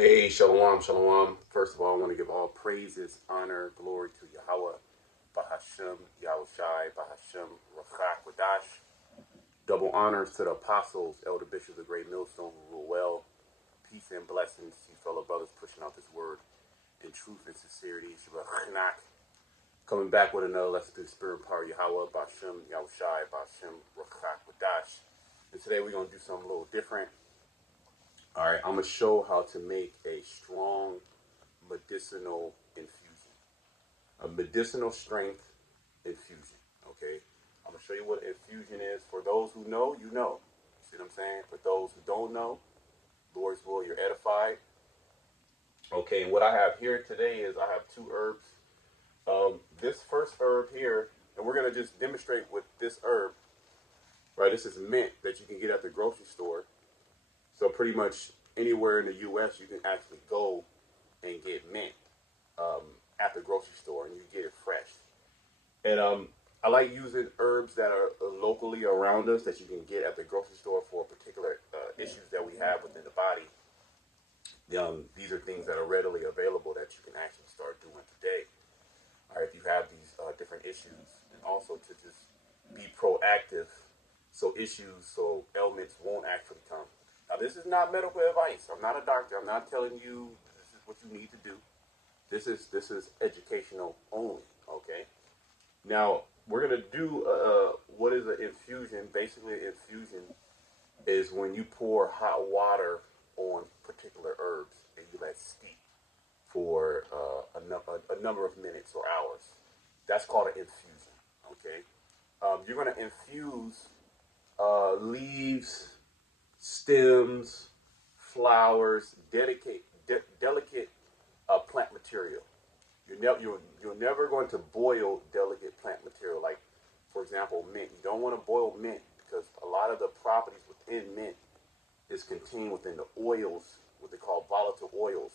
Hey, shalom, shalom. First of all, I want to give all praises, honor, glory to Yahweh, Bahashem, Yahushai, Bahashem, Rachak, Wadash. Double honors to the apostles, elder bishops of the great millstone who rule well. Peace and blessings to you fellow brothers pushing out this word in truth and sincerity. Shabbat. Coming back with another lesson through the spirit and power of Yahweh, Bahashem, Yahushai, Bahashem, Rachak, Wadash. And today we're going to do something a little different. All right, I'm going to show how to make a strong medicinal infusion, a medicinal strength infusion. Okay, I'm gonna show you what infusion is. For those who know, you know. You see what I'm saying? For those who don't know, Lord's will, you're edified. Okay, and what I have here today is I have two herbs. This first herb here, and we're gonna just demonstrate with this herb. Right, this is mint that you can get at the grocery store. So pretty much anywhere in the U.S. you can actually go and get mint at the grocery store, and you get it fresh. And I like using herbs that are locally around us that you can get at the grocery store for particular issues that we have within the body. These are things that are readily available that you can actually start doing today. All right, if you have these different issues, and also to just be proactive, so ailments won't actually come. Now, this is not medical advice. I'm not a doctor. I'm not telling you this is what you need to do. This is educational only. Okay. Now we're gonna do what is an infusion. Basically, an infusion is when you pour hot water on particular herbs and you let steep for a number of minutes or hours. That's called an infusion. Okay. You're gonna infuse leaves, stems, flowers, delicate plant material. You're never going to boil delicate plant material. Like, for example, mint. You don't want to boil mint because a lot of the properties within mint is contained within the oils, what they call volatile oils.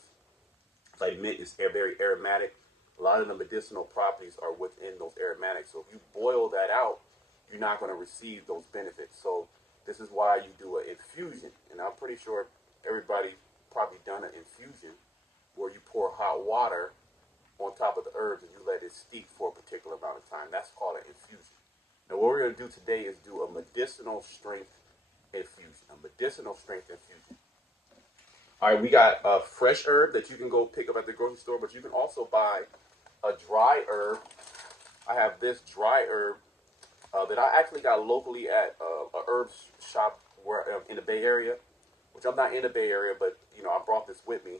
Like mint is very aromatic. A lot of the medicinal properties are within those aromatics. So if you boil that out, you're not going to receive those benefits. So this is why you do an infusion. And I'm pretty sure everybody probably done an infusion where you pour hot water on top of the herbs and you let it steep for a particular amount of time. That's called an infusion. Now what we're going to do today is do a medicinal strength infusion. A medicinal strength infusion. All right, we got a fresh herb that you can go pick up at the grocery store, but you can also buy a dry herb. I have this dry herb that I actually got locally at a herb shop where in the Bay Area, which I'm not in the Bay Area, but I brought this with me.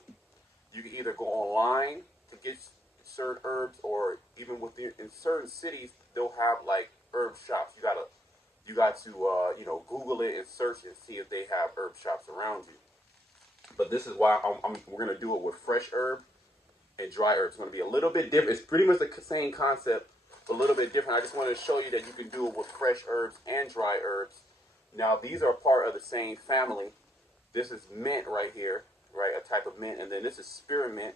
You can either go online to get certain herbs, or even in certain cities they'll have like herb shops. You got to Google it and search and see if they have herb shops around you. But this is why we're gonna do it with fresh herb and dry herb. It's gonna be a little bit different. It's pretty much the same concept, but a little bit different. I just wanted to show you that you can do it with fresh herbs and dry herbs. Now these are part of the same family. This is mint right here, right? A type of mint, and then this is spearmint,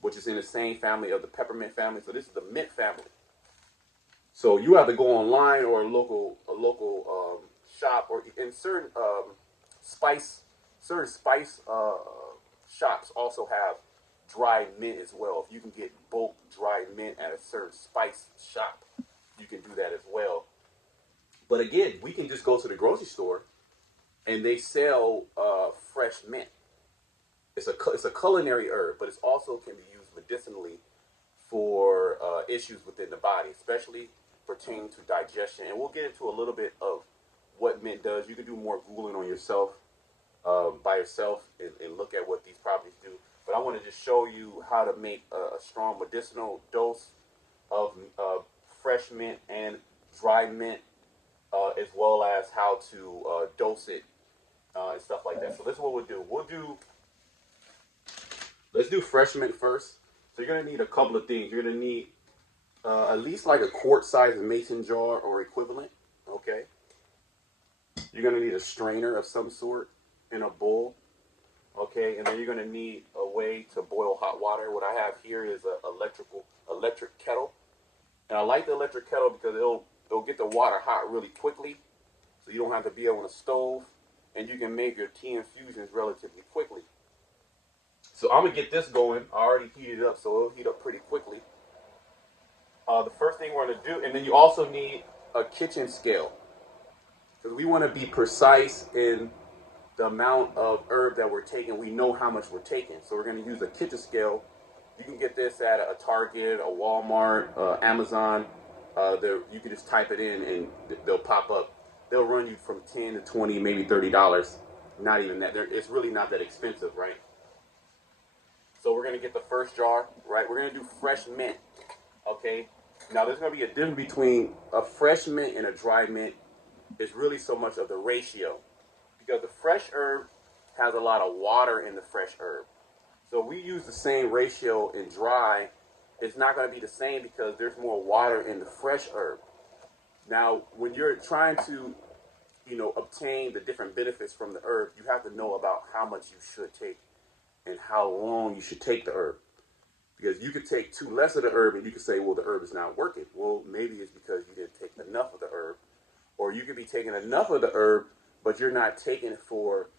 which is in the same family of the peppermint family. So this is the mint family. So you have to go online or a local shop, or in certain spice shops also have dried mint as well. If you can get bulk dried mint at a certain spice shop, you can do that as well. But again, we can just go to the grocery store and they sell fresh mint. It's a culinary herb, but it also can be used medicinally for issues within the body, especially pertaining to digestion. And we'll get into a little bit of what mint does. You can do more Googling on yourself, by yourself, and look at what these properties do. But I want to just show you how to make a strong medicinal dose of fresh mint and dry mint, as well as how to dose it and stuff like that. So this is what we'll do. Let's do fresh mint first. So you're gonna need a couple of things. You're gonna need at least like a quart-sized mason jar or equivalent. Okay. You're gonna need a strainer of some sort in a bowl. Okay, and then you're gonna need a way to boil hot water. What I have here is an electric kettle, and I like the electric kettle because it'll get the water hot really quickly, so you don't have to be on a stove, and you can make your tea infusions relatively quickly. So I'm gonna get this going. I already heated it up, so it'll heat up pretty quickly. The first thing we're gonna do, and then you also need a kitchen scale because we want to be precise in the amount of herb that we're taking. We know how much we're taking, so we're gonna use a kitchen scale. You can get this at a Target, a Walmart, Amazon. You can just type it in and they'll pop up. They'll run you from 10 to 20, maybe $30. Not even that. It's really not that expensive, right? So we're gonna get the first jar, right? We're gonna do fresh mint, okay? Now there's gonna be a difference between a fresh mint and a dry mint. It's really so much of the ratio because the fresh herb has a lot of water in the fresh herb. So we use the same ratio in dry. It's not going to be the same because there's more water in the fresh herb. Now, when you're trying to, obtain the different benefits from the herb, you have to know about how much you should take and how long you should take the herb. Because you could take too less of the herb and you could say, well, the herb is not working. Well, maybe it's because you didn't take enough of the herb. Or you could be taking enough of the herb, but you're not taking it for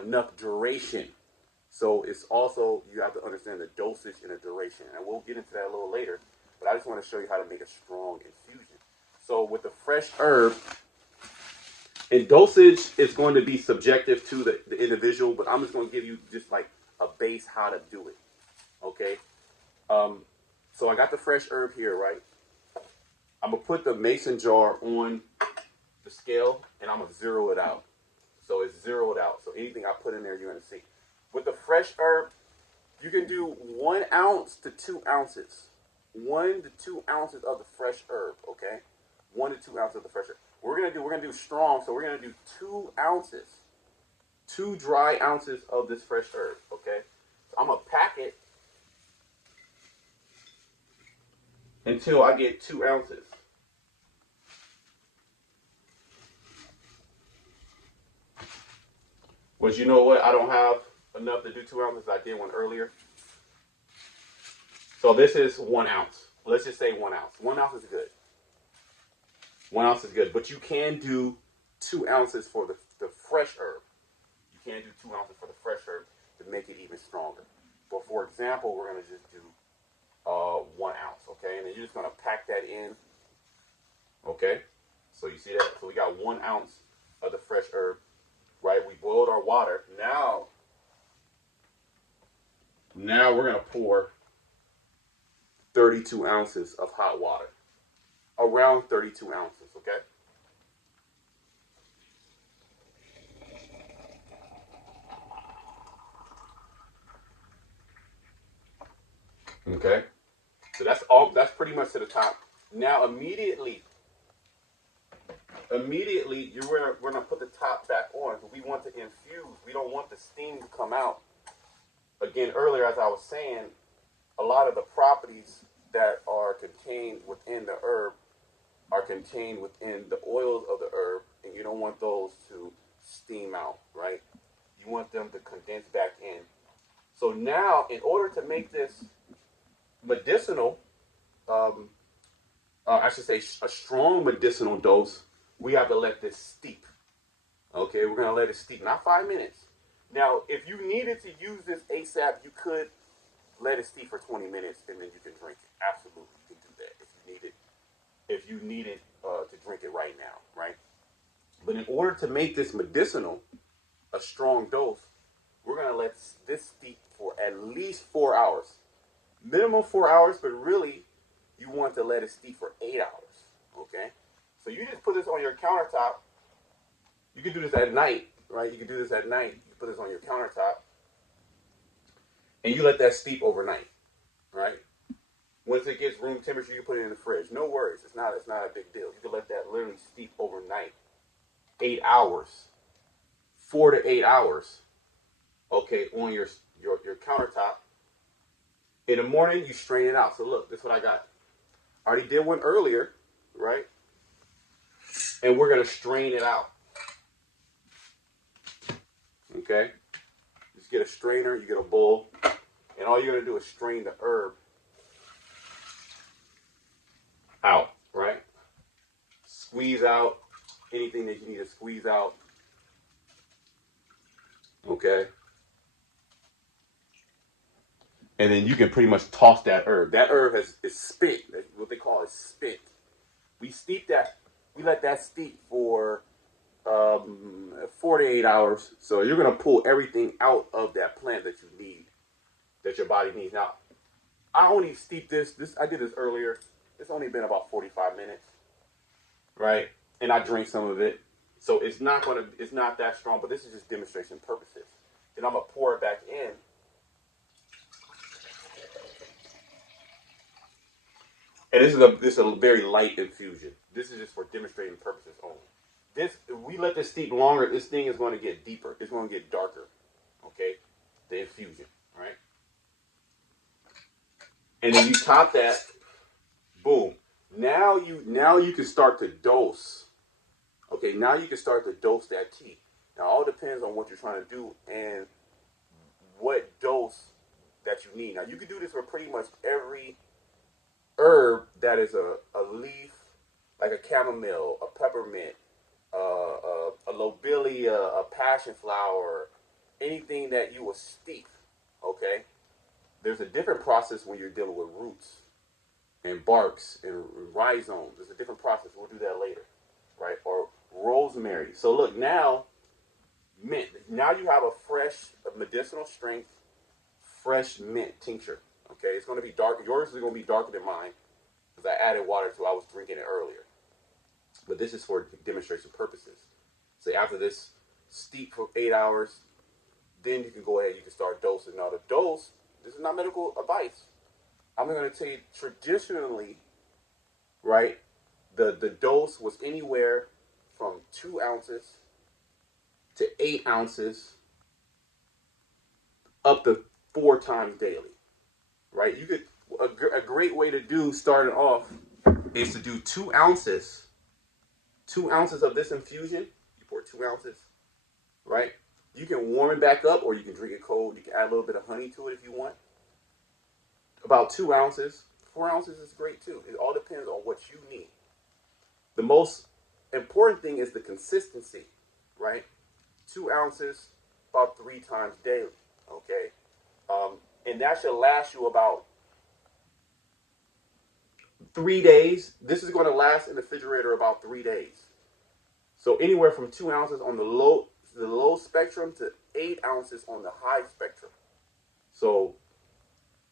enough duration. So it's also, you have to understand the dosage and the duration. And we'll get into that a little later. But I just want to show you how to make a strong infusion. So with the fresh herb, and dosage is going to be subjective to the individual, but I'm just going to give you just like a base how to do it. Okay? So I got the fresh herb here, right? I'm going to put the mason jar on the scale, and I'm going to zero it out. So it's zeroed out. So anything I put in there, you're going to see. With the fresh herb, you can do 1 ounce to 2 ounces. 1 to 2 ounces of the fresh herb, okay? 1 to 2 ounces of the fresh herb. We're gonna do strong, so we're gonna do 2 ounces. 2 dry ounces of this fresh herb, okay? So I'm gonna pack it until I get 2 ounces. Which, you know what? I don't have enough to do 2 ounces. I did one earlier. So this is 1 ounce. Let's just say 1 ounce. 1 ounce is good. 1 ounce is good. But you can do 2 ounces for the fresh herb. You can do 2 ounces for the fresh herb to make it even stronger. But for example, we're going to just do 1 ounce, okay? And then you're just going to pack that in, okay? So you see that? So we got 1 ounce of the fresh herb, right? We boiled our water. Now we're going to pour 32 ounces of hot water. Around 32 ounces, okay? Okay? So that's all. That's pretty much to the top. Now immediately, we're gonna put the top back on. We want to infuse. We don't want the steam to come out. Again, earlier as I was saying, a lot of the properties that are contained within the herb are contained within the oils of the herb, and you don't want those to steam out, right? You want them to condense back in. So now, in order to make this medicinal, I should say a strong medicinal dose, we have to let this steep. Okay, we're going to let it steep, not 5 minutes. Now, if you needed to use this ASAP, you could let it steep for 20 minutes and then you can drink it. Absolutely, you can do that if you needed to drink it right now, right? But in order to make this medicinal, a strong dose, we're going to let this steep for at least 4 hours. Minimum 4 hours, but really, you want to let it steep for 8 hours, okay? So you just put this on your countertop. You can do this at night, right? You can do this at night. You put this on your countertop, and you let that steep overnight, right? Once it gets room temperature, you put it in the fridge. No worries. It's not a big deal. You can let that literally steep overnight. 8 hours. 4 to 8 hours, okay, on your countertop. In the morning, you strain it out. So look, this is what I got. I already did one earlier, right? And we're going to strain it out. Okay? Just get a strainer, you get a bowl, and all you're going to do is strain the herb out, right? Squeeze out anything that you need to squeeze out. Okay? and then you can pretty much toss that herb. That herb is spent. That's what they call it, spent. We steep that. We let that steep for 48 hours. So you're gonna pull everything out of that plant that you need, that your body needs. Now, I only steep this. I did this earlier. It's only been about 45 minutes, right? And I drank some of it, so it's not that strong. But this is just demonstration purposes. Then I'm gonna pour it back in. And this is a very light infusion. This is just for demonstrating purposes only. This, if we let this steep longer, this thing is going to get deeper. It's going to get darker. Okay, the infusion, right? And then you top that. Boom. Now you can start to dose. Okay, now you can start to dose that tea. Now all depends on what you're trying to do and what dose that you need. Now you can do this for pretty much every herb that is a leaf, like a chamomile, a peppermint, a lobelia, a passion flower, anything that you will steep. Okay, there's a different process when you're dealing with roots and barks and rhizomes. There's a different process. We'll do that later, right? Or rosemary. So look, now mint. Now you have a fresh, medicinal strength, fresh mint tincture. Okay, it's going to be dark. Yours is going to be darker than mine because I added water to. I was drinking it earlier. But this is for demonstration purposes. So after this steep for 8 hours, then you can go ahead. You can start dosing. Now the dose. This is not medical advice. I'm going to tell you traditionally, right? The dose was anywhere from 2 ounces to 8 ounces, up to 4 times daily, right? You could a great way to do starting off is to do 2 ounces, 2 ounces of this infusion. You pour 2 ounces, right? You can warm it back up, or you can drink it cold. You can add a little bit of honey to it if you want. About 2 ounces, 4 ounces is great too. It all depends on what you need. The most important thing is the consistency, right? 2 ounces about 3 times daily, okay? And that should last you about 3 days. This is going to last in the refrigerator about 3 days. So anywhere from 2 ounces on the low spectrum to 8 ounces on the high spectrum. So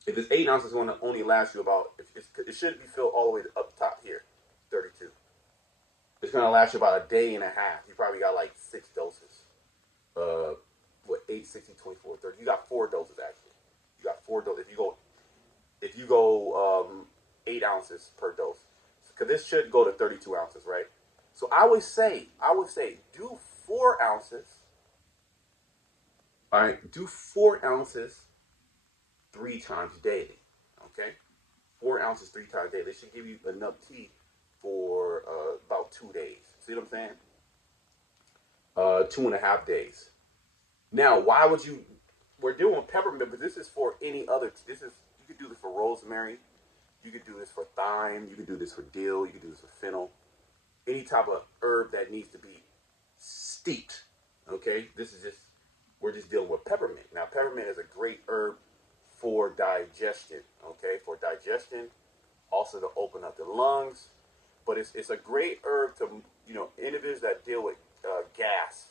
if it's 8 ounces, it's going to only last you about, it shouldn't be filled all the way up top here, 32. It's going to last you about a day and a half. You probably got like 6 doses. 8, 16, 24, 30. You got 4 doses actually. You got 4 doses. If you go 8 ounces per dose, because this should go to 32 ounces, right? So I would say do 4 ounces. All right, do 4 ounces 3 times daily. Okay, 4 ounces 3 times daily. This should give you enough tea for about 2 days. See what I'm saying? 2.5 days. Now, why would you? We're doing peppermint, but this is for any other. This is, you could do this for rosemary. You could do this for thyme. You could do this for dill. You could do this for fennel. Any type of herb that needs to be steeped. Okay, this is just, we're just dealing with peppermint. Now, peppermint is a great herb for digestion. Okay, for digestion, also to open up the lungs. But it's a great herb to, individuals that deal with gas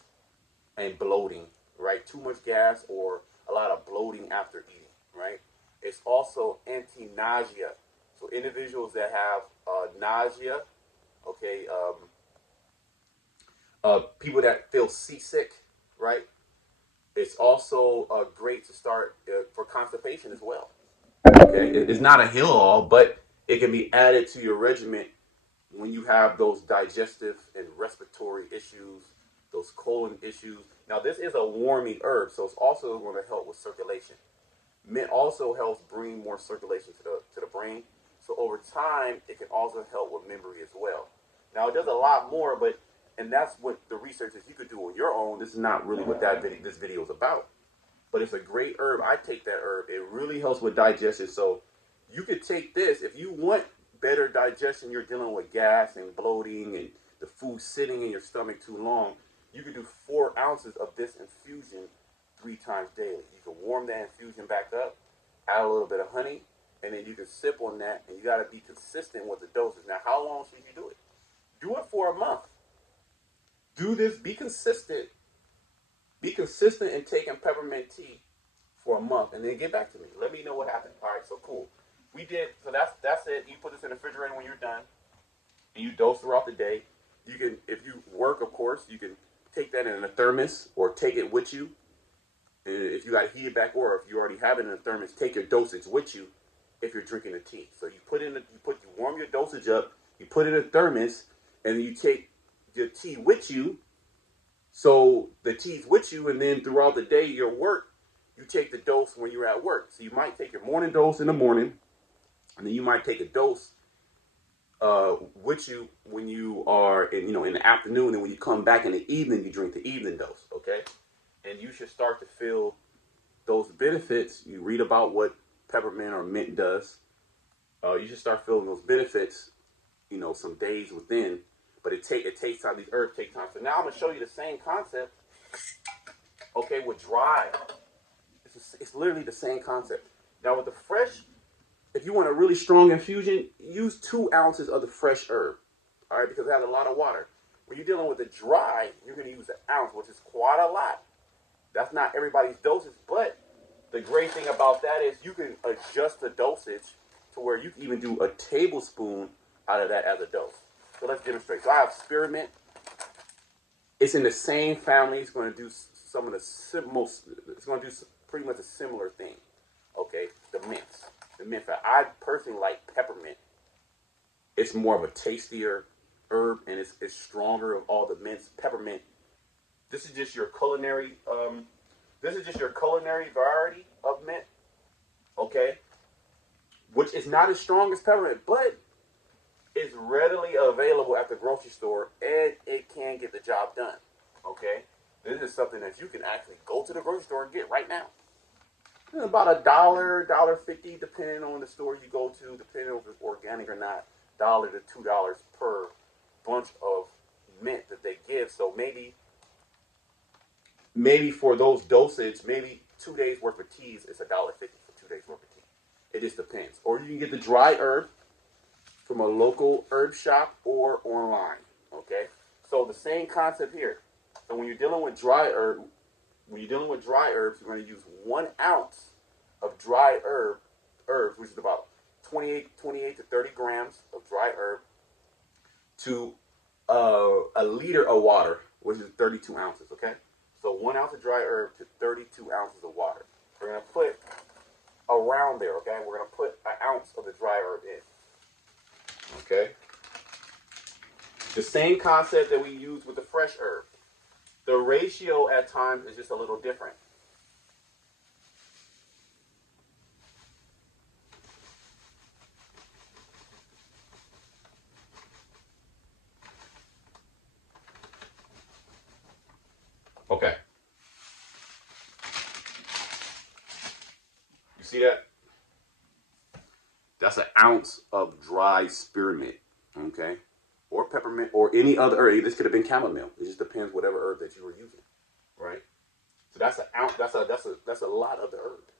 and bloating, right? Too much gas or a lot of bloating after eating, right? It's also anti-nausea. So individuals that have nausea, okay, people that feel seasick, right? It's also great to start for constipation as well. Okay, it's not a heal-all, but it can be added to your regimen when you have those digestive and respiratory issues, those colon issues. Now, this is a warming herb, so it's also going to help with circulation. Mint also helps bring more circulation to the brain. So over time, it can also help with memory as well. Now, it does a lot more, and that's what the research is you could do on your own. This is not really what this video is about. But it's a great herb. I take that herb. It really helps with digestion. So you could take this if you want better digestion. You're dealing with gas and bloating and the food sitting in your stomach too long. You could do 4 ounces of this infusion 3 times daily. You can warm that infusion back up, add a little bit of honey, and then you can sip on that, and you got to be consistent with the doses. Now, how long should you do it? Do it for a month. Do this, be consistent. Be consistent in taking peppermint tea for a month, and then get back to me. Let me know what happened. All right, so cool. We did, so that's it. You put this in the refrigerator when you're done, and you dose throughout the day. You can, if you work, of course, you can take that in a thermos or take it with you. And if you got to heat it back, or if you already have it in a thermos, take your dosage with you. If you're drinking the tea, so you warm your dosage up, you put it in a thermos, and then you take your tea with you. So the tea's with you, and then throughout the day, your work, you take the dose when you're at work. So you might take your morning dose in the morning, and then you might take a dose with you when you are in the afternoon, and when you come back in the evening, you drink the evening dose. Okay, and you should start to feel those benefits. You read about what peppermint or mint does. You should start feeling those benefits, some days within. But it takes time. These herbs take time. So now I'm going to show you the same concept, okay, with dry. It's literally the same concept. Now with the fresh, if you want a really strong infusion, use 2 ounces of the fresh herb, all right, because it has a lot of water. When you're dealing with the dry, you're going to use 1 ounce, which is quite a lot. That's not everybody's dosage, but the great thing about that is you can adjust the dosage to where you can even do a tablespoon out of that as a dose. So let's demonstrate. So I have spearmint. It's in the same family. It's going to do some of the most. It's going to do pretty much a similar thing. Okay, the mints. The mint. I personally like peppermint. It's more of a tastier herb, and it's stronger of all the mints. Peppermint. This is just your culinary. This is just your culinary variety of mint. Okay, which is not as strong as peppermint, but it's readily available at the grocery store, and it can get the job done. Okay, this is something that you can actually go to the grocery store and get right now. It's about $1, $1.50, depending on the store you go to, depending on if it's organic or not. $1 to $2 per bunch of mint that they give. So maybe for those dosage, maybe 2 days worth of teas, it's $1.50 for 2 days worth of tea. It just depends. Or you can get the dry herb from a local herb shop or online. Okay, so the same concept here. So when you're dealing with dry herbs, you're going to use 1 ounce of dry herbs, which is about 28 to 30 grams of dry herb, to a liter of water, which is 32 ounces. Okay, so 1 ounce of dry herb to 32 ounces of water. We're going to put around there. Okay, we're going to put 1 ounce of the dry herb in. Okay, the same concept that we use with the fresh herb. The ratio at times is just a little different. Okay, you see that? That's 1 ounce of dry spearmint, okay? Or peppermint, or any other herb. This could have been chamomile. It just depends whatever herb that you were using, right? So that's 1 ounce. That's a lot of the herb.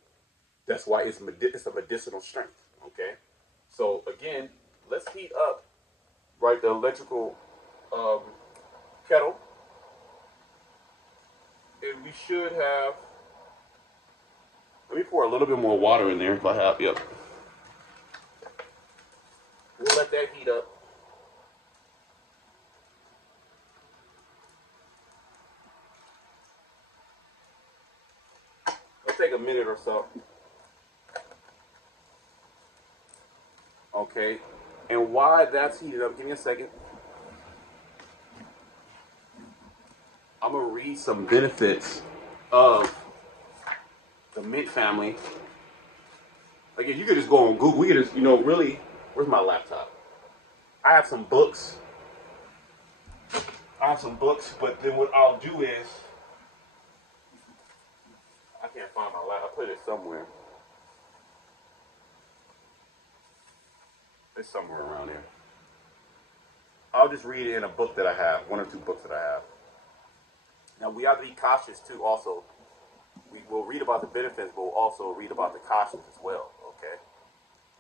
That's why it's a medicinal strength, okay? So again, let's heat up, right, the electrical kettle, and we should have. Let me pour a little bit more water in there if I have. Yep. We'll let that heat up. It'll take a minute or so. Okay. And while that's heated up, give me a second. I'm going to read some benefits of the mint family. Again, you could just go on Google. We could just, really, where's my laptop? I have some books. But then what I'll do is, I can't find my laptop. I put it somewhere. It's somewhere around here. I'll just read it in a book that I have, 1 or 2 books that I have. Now, we have to be cautious, too, also, we will read about the benefits, but we'll also read about the cautions as well. Okay,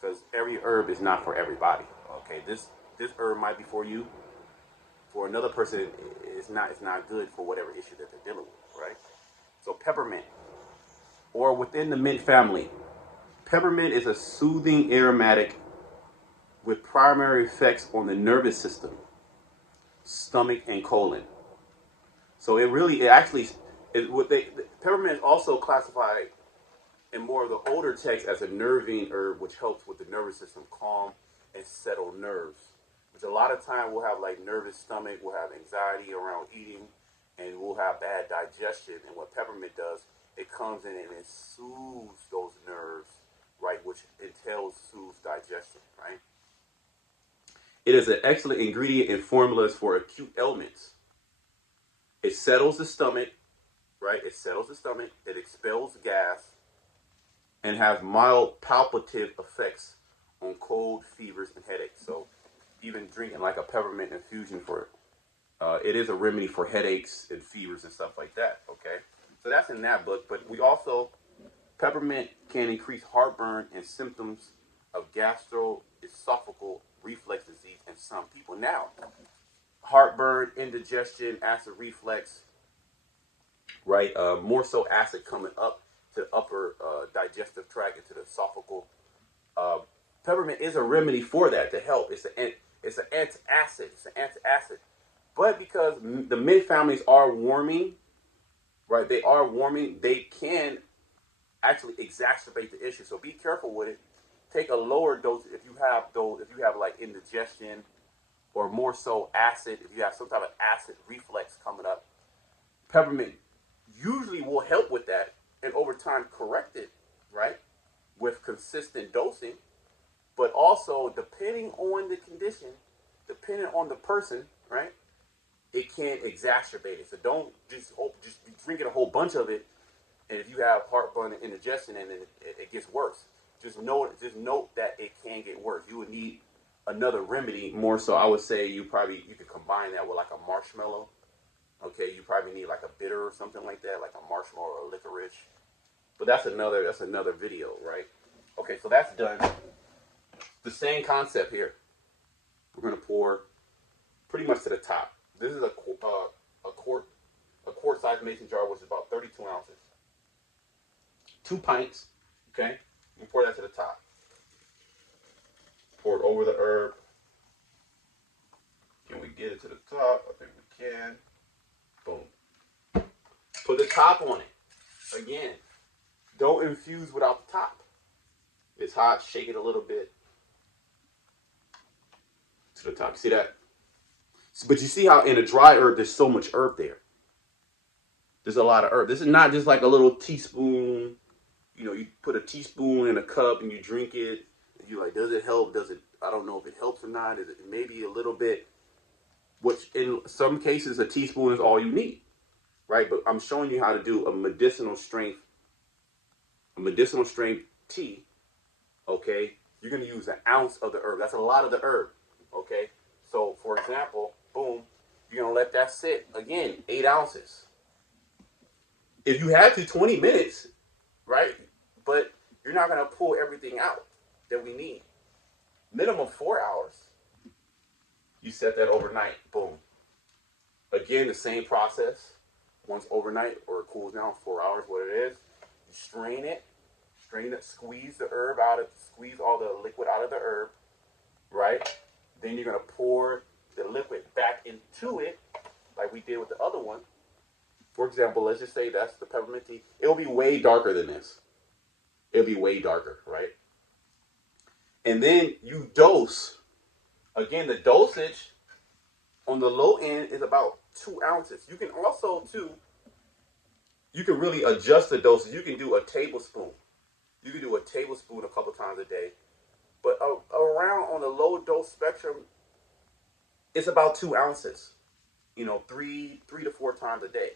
because every herb is not for everybody. Okay, this herb might be for you. For another person, it's not good for whatever issue that they're dealing with. Right. So peppermint, or within the mint family, peppermint is a soothing aromatic with primary effects on the nervous system, stomach, and colon. So it actually, peppermint is also classified in more of the older texts as a nervine herb, which helps with the nervous system calm and settle nerves. Which a lot of time we'll have like nervous stomach, we'll have anxiety around eating, and we'll have bad digestion. And what peppermint does, it comes in and it soothes those nerves, right, which entails soothes digestion, right? It is an excellent ingredient in formulas for acute ailments. It settles the stomach, right? It settles the stomach. It expels gas and has mild palpative effects on cold, fevers, and headaches. So even drinking like a peppermint infusion for it is a remedy for headaches and fevers and stuff like that. Okay, so that's in that book. But we also, peppermint can increase heartburn and symptoms of gastroesophageal reflux disease in some people. Now, heartburn, indigestion, acid reflux, right? More so acid coming up to the upper digestive tract into the esophageal. Peppermint is a remedy for that to help. It's an antacid. It's an antacid. But because the mint families are warming, right? They are warming. They can actually exacerbate the issue. So be careful with it. Take a lower dose if you have like indigestion or more so acid. If you have some type of acid reflux coming up, peppermint usually will help with that and over time correct it, right? With consistent dosing. But also, depending on the condition, depending on the person, right, it can exacerbate it. So don't just be drinking a whole bunch of it, and if you have heartburn and indigestion, and it gets worse. Just note that it can get worse. You would need another remedy. More so, I would say you could combine that with like a marshmallow. Okay, you probably need like a bitter or something like that, like a marshmallow or a licorice. But that's another video, right? Okay, so that's done. The same concept here. We're going to pour pretty much to the top. This is a quart size mason jar, which is about 32 ounces. 2 pints. Okay, we pour that to the top. Pour it over the herb. Can we get it to the top? I think we can. Boom. Put the top on it. Again, don't infuse without the top. It's hot. Shake it a little bit. To the top. See that? But you see how in a dry herb, there's so much herb there. There's a lot of herb. This is not just like a little teaspoon. You know, you put a teaspoon in a cup and you drink it. And you're like, does it help? I don't know if it helps or not. Is it maybe a little bit? Which in some cases, a teaspoon is all you need. Right? But I'm showing you how to do a medicinal strength tea. Okay? You're going to use an ounce of the herb. That's a lot of the herb. Okay, so for example, boom, you're going to let that sit. Again, 8 ounces. If you had to, 20 minutes, right? But you're not going to pull everything out that we need. Minimum 4 hours. You set that overnight. Boom. Again, the same process. Once overnight or it cools down 4 hours, what it is. You strain it, squeeze the herb out, squeeze all the liquid out of the herb, right? Then you're going to pour the liquid back into it like we did with the other one. For example, let's just say that's the peppermint tea. It'll be way darker than this. It'll be way darker, right? And then you dose. Again, the dosage on the low end is about 2 ounces. You can also, you can really adjust the dosage. You can do a tablespoon. You can do a tablespoon a couple times a day. But around on the low dose spectrum, it's about 2 ounces. You know, 3 to 4 times a day.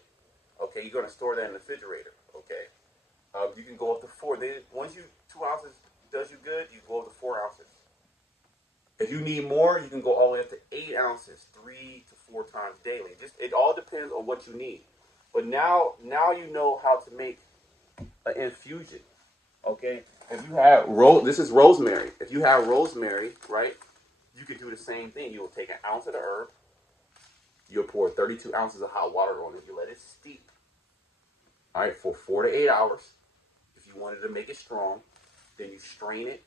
Okay, you're going to store that in the refrigerator. Okay, you can go up to 4. Then once 2 ounces does you good, you go up to 4 ounces. If you need more, you can go all the way up to 8 ounces, 3 to 4 times daily. It all depends on what you need. But now you know how to make an infusion. Okay, if you have this is rosemary. If you have rosemary, right, you can do the same thing. You will take an ounce of the herb. You'll pour 32 ounces of hot water on it. You let it steep, all right, for 4 to 8 hours. If you wanted to make it strong, then you strain it,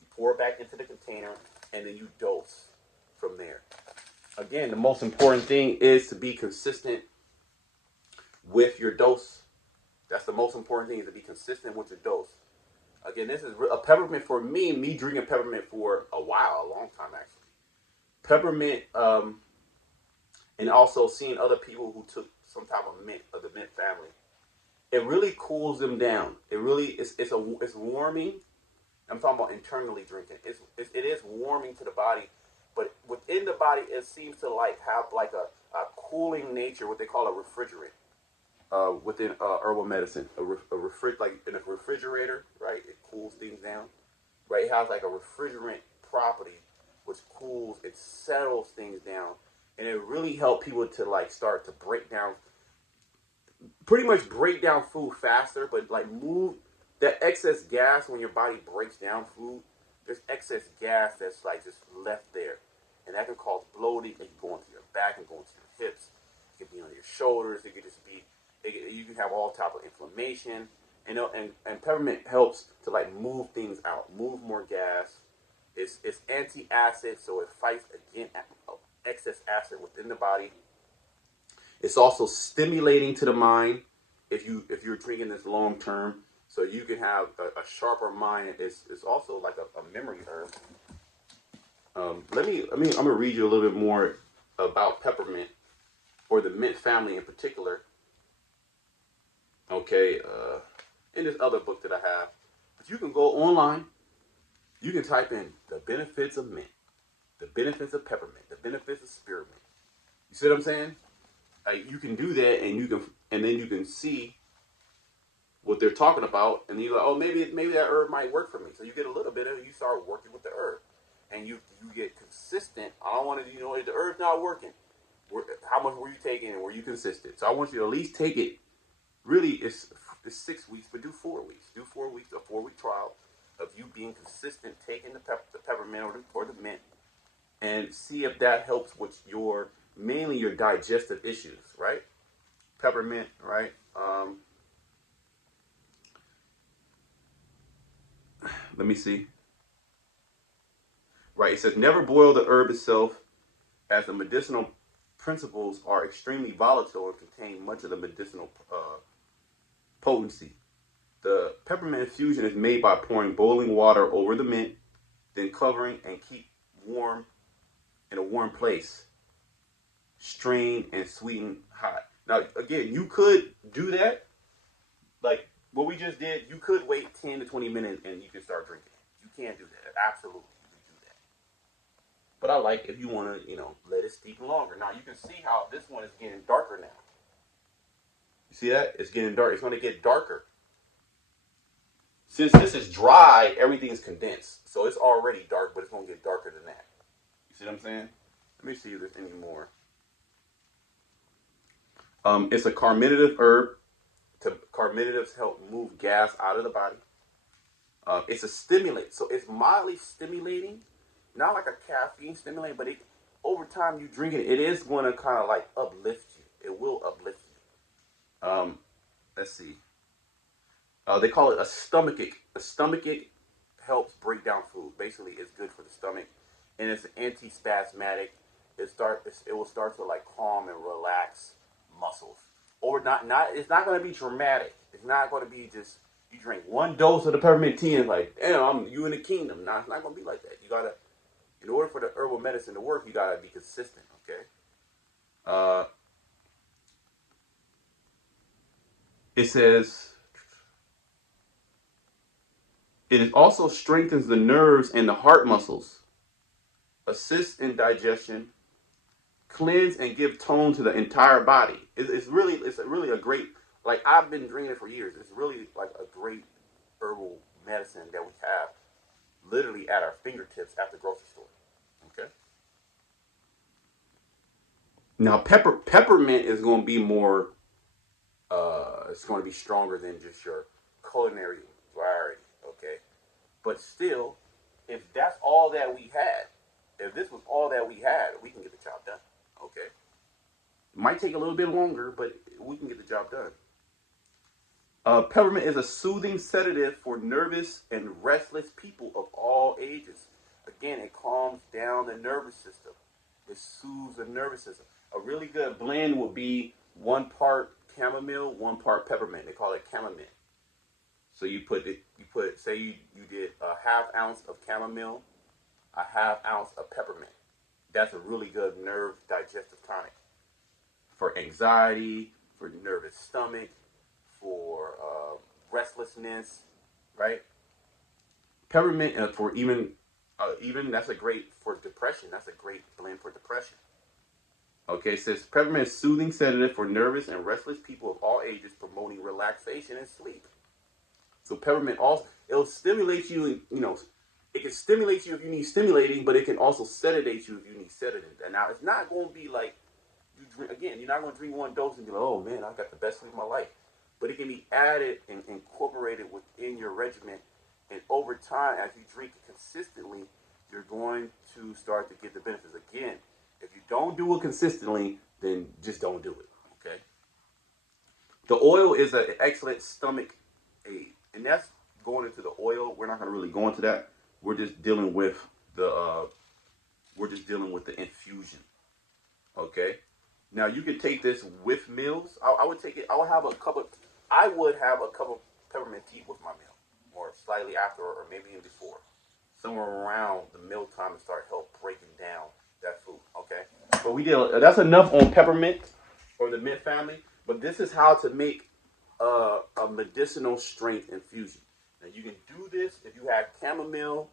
you pour it back into the container, and then you dose from there. Again, the most important thing is to be consistent with your dose. That's the most important thing, is to be consistent with your dose. Again, this is a peppermint for me drinking peppermint for a while, a long time actually. Peppermint, and also seeing other people who took some type of mint, of the mint family, it really cools them down. It really it's warming. I'm talking about internally drinking. It is warming to the body, but within the body it seems to like have like a cooling nature, what they call a refrigerant. Within herbal medicine, like in a refrigerator, right? It cools things down, right? It has like a refrigerant property, which cools, it settles things down, and it really helps people to like start to pretty much break down food faster, but like move that excess gas when your body breaks down food. There's excess gas that's like just left there, and that can cause bloating. It can go into your back and go into your hips. It can be on your shoulders. It could just be. You can have all type of inflammation, and peppermint helps to like move things out, move more gas. It's anti-acid, so it fights against excess acid within the body. It's also stimulating to the mind if you're drinking this long term, so you can have a sharper mind. It's also like a memory herb. I'm gonna read you a little bit more about peppermint, or the mint family in particular. Okay, in this other book that I have, but you can go online. You can type in the benefits of mint, the benefits of peppermint, the benefits of spearmint. You see what I'm saying? You can do that, and then you can see what they're talking about, and you're like, oh, maybe that herb might work for me. So you get a little bit of it, you start working with the herb, and you get consistent. I don't want to, if the herb's not working, how much were you taking, and were you consistent? So I want you to at least take it. Really, it's 6 weeks, but do 4 weeks. Do 4 weeks, a 4-week trial of you being consistent, taking the peppermint or the mint, and see if that helps with mainly your digestive issues, right? Peppermint, right? Let me see. Right, it says never boil the herb itself, as the medicinal principles are extremely volatile and contain much of the medicinal potency. The peppermint infusion is made by pouring boiling water over the mint, then covering and keep warm in a warm place. Strain and sweeten hot. Now, again, you could do that, like what we just did. You could wait 10 to 20 minutes and you can start drinking. You can do that. Absolutely, you can do that. But I like if you want to, let it steep longer. Now, you can see how this one is getting darker now. You see that? It's getting dark. It's going to get darker. Since this is dry, everything's condensed. So it's already dark, but it's going to get darker than that. You see what I'm saying? Let me see if there's any more. It's a carminative herb. Carminatives help move gas out of the body. It's a stimulant. So it's mildly stimulating. Not like a caffeine stimulant, but over time you drink it, it is going to kind of like uplift you. It will uplift you. Let's see. They call it a stomachic. A stomachic helps break down food. Basically, it's good for the stomach, and it's anti-spasmodic. It will start to like calm and relax muscles. Or not. It's not going to be dramatic. It's not going to be just you drink one dose of the peppermint tea and like, damn, you in the kingdom. No, it's not going to be like that. You gotta, in order for the herbal medicine to work, you gotta be consistent. Okay. It says. It also strengthens the nerves and the heart muscles, assists in digestion, cleanse and give tone to the entire body. It's really a great, like I've been drinking it for years. It's really like a great herbal medicine that we have literally at our fingertips at the grocery store. Okay. Now peppermint is going to be more, it's going to be stronger than just your culinary variety, okay? But still, if that's all that we had, if this was all that we had, we can get the job done, okay? It might take a little bit longer, but we can get the job done. Peppermint is a soothing sedative for nervous and restless people of all ages. Again, it calms down the nervous system. It soothes the nervous system. A really good blend would be 1 part chamomile, 1 part peppermint. They call it chamomile. So say you did a ½ ounce of chamomile, a ½ ounce of peppermint. That's a really good nerve digestive tonic for anxiety, for nervous stomach, for restlessness, right? Peppermint for even that's a great for depression. That's a great blend for depression. Okay, it says peppermint is soothing sedative for nervous and restless people of all ages, promoting relaxation and sleep. So peppermint also it'll stimulate you. It can stimulate you if you need stimulating, but it can also sedate you if you need sedative. And now it's not going to be like you drink again. You're not going to drink 1 dose and be like, oh man, I got the best sleep of my life. But it can be added and incorporated within your regimen. And over time, as you drink it consistently, you're going to start to get the benefits. Again, if you don't do it consistently, then just don't do it, okay? The oil is an excellent stomach aid. And that's going into the oil. We're not going to really go into that. We're just dealing with the infusion, okay? Now, you can take this with meals. I would take it. I would have a cup of peppermint tea with my meal, or slightly after, or maybe even before, somewhere around the meal time to start help breaking down that food. Okay, but that's enough on peppermint or the mint family. But this is how to make a medicinal strength infusion. Now you can do this if you had chamomile,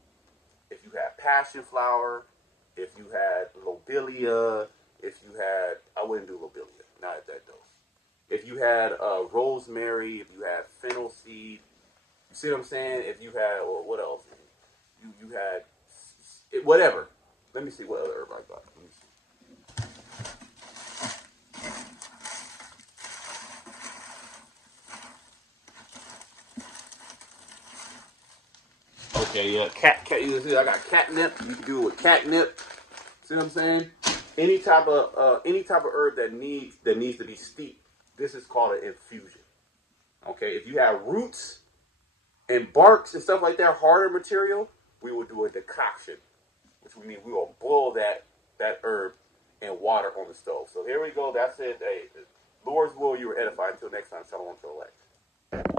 if you had passion flower, if you had lobelia. If you had, I wouldn't do lobelia, not at that dose. If you had rosemary, if you had fennel seed, you see what I'm saying? If you had, or what else? You had, whatever. Let me see what other herb I got. Let me see. Okay, yeah, you see, I got catnip. You can do it with catnip. See what I'm saying? Any type of herb that needs to be steeped, this is called an infusion. Okay, if you have roots and barks and stuff like that, harder material, we will do a decoction, which would mean we will boil that herb in water on the stove. So here we go. That's it. Hey, Lord's will, you were edified. Until next time, shalom to the elect.